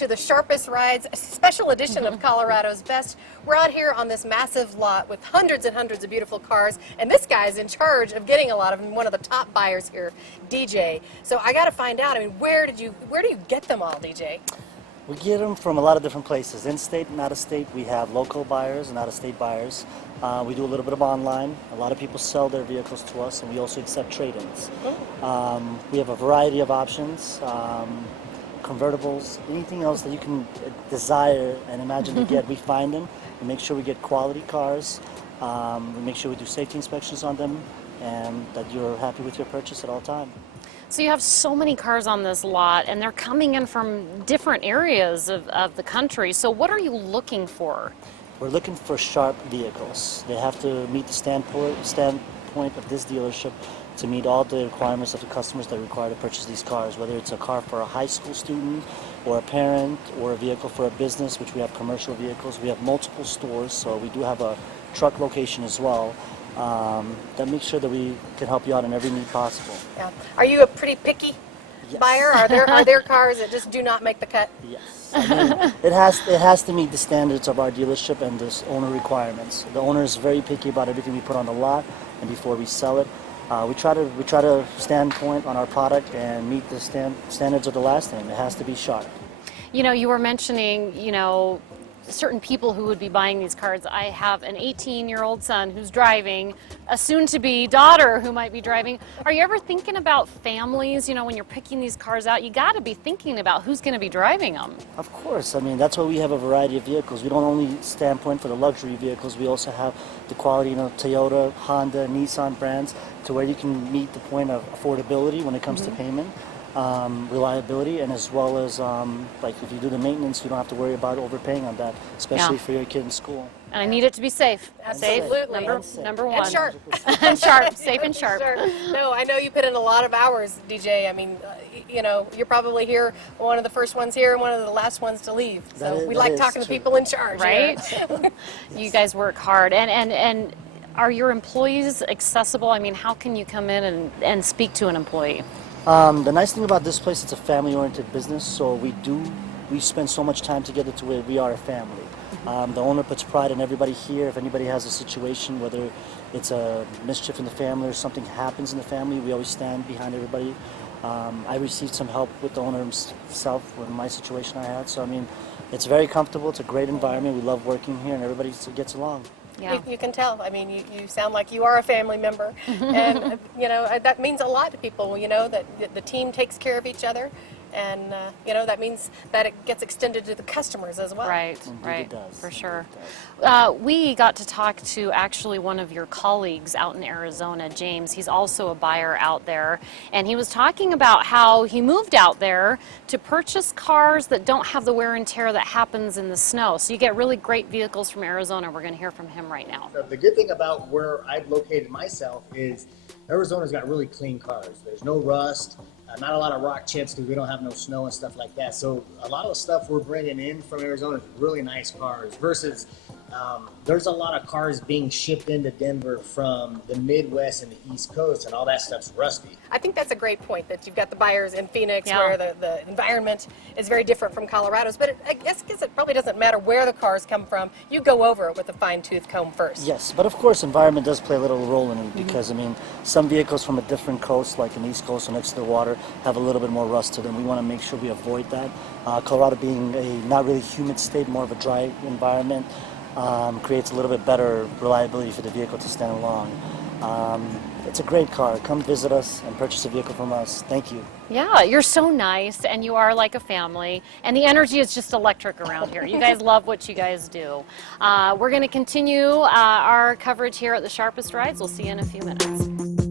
to the Sharpest Rides, a special edition of Colorado's Best. We're out here on this massive lot with hundreds and hundreds of beautiful cars, and this guy's in charge of getting a lot of them, one of the top buyers here, DJ. So I got to find out, I mean, where do you get them all, DJ? We get them from a lot of different places, in-state and out-of-state. We have local buyers and out-of-state buyers. We do a little bit of online. A lot of people sell their vehicles to us, and we also accept trade-ins. We have a variety of options, convertibles, anything else that you can desire and imagine to get. We find them. We make sure we get quality cars. We make sure we do safety inspections on them, and that you're happy with your purchase at all time. So you have so many cars on this lot, and they're coming in from different areas of the country. So what are you looking for? We're looking for sharp vehicles. They have to meet the standpoint of this dealership to meet all the requirements of the customers that require to purchase these cars, whether it's a car for a high school student or a parent or a vehicle for a business, which we have commercial vehicles. We have multiple stores, so we do have a truck location as well. That makes sure that we can help you out in every need possible. Yeah. Are you a pretty picky buyer? Are there cars that just do not make the cut? Yes. I mean, it has to meet the standards of our dealership and the owner requirements. The owner is very picky about everything we put on the lot, and before we sell it, we try to stand point on our product and meet the standards of the last name. It has to be sharp. You know, you were mentioning, certain people who would be buying these cars. I have an 18-year-old son who's driving, a soon-to-be daughter who might be driving. Are you ever thinking about families? You know, when you're picking these cars out, you got to be thinking about who's going to be driving them. Of course. I mean, that's why we have a variety of vehicles. We don't only stand point for the luxury vehicles. We also have the quality, Toyota, Honda, Nissan brands, to where you can meet the point of affordability when it comes to payment. Reliability, and as well as like if you do the maintenance, you don't have to worry about overpaying on that, especially for your kid in school. And I need it to be safe. Absolutely. Number one. And sharp. And sharp. Safe and sharp. No, I know you put in a lot of hours, DJ. I mean, you're probably here, one of the first ones here and one of the last ones to leave. So we like talking to people in charge. Right? You guys work hard. And are your employees accessible? I mean, how can you come in and speak to an employee? The nice thing about this place, it's a family-oriented business, so we spend so much time together to where we are a family. The owner puts pride in everybody here. If anybody has a situation, whether it's a mischief in the family or something happens in the family, we always stand behind everybody. I received some help with the owner himself with my situation I had, so I mean, it's very comfortable. It's a great environment. We love working here, and everybody gets along. Yeah. You can tell. I mean, you sound like you are a family member, and that means a lot to people. That the team takes care of each other, and that means that it gets extended to the customers as well. Right, Indeed right, it does. for sure. It does. We got to talk to actually one of your colleagues out in Arizona, James. He's also a buyer out there, and he was talking about how he moved out there to purchase cars that don't have the wear and tear that happens in the snow. So you get really great vehicles from Arizona. We're going to hear from him right now. The good thing about where I've located myself is Arizona's got really clean cars. There's no rust. Not a lot of rock chips because we don't have no snow and stuff like that. So a lot of the stuff we're bringing in from Arizona is really nice cars versus there's a lot of cars being shipped into Denver from the Midwest and the East Coast, and all that stuff's rusty. I think that's a great point, that you've got the buyers in Phoenix where the environment is very different from Colorado's, but I guess it probably doesn't matter where the cars come from. You go over it with a fine-tooth comb first. Yes, but of course environment does play a little role in it because, I mean, some vehicles from a different coast, like an East Coast or next to the water, have a little bit more rust to them. We want to make sure we avoid that. Colorado being a not really humid state, more of a dry environment, creates a little bit better reliability for the vehicle to stand along. It's a great car. Come visit us and purchase a vehicle from us. Thank you. Yeah, you're so nice, and you are like a family, and the energy is just electric around here. You guys love what you guys do. We're going to continue our coverage here at the Sharpest Rides. We'll see you in a few minutes.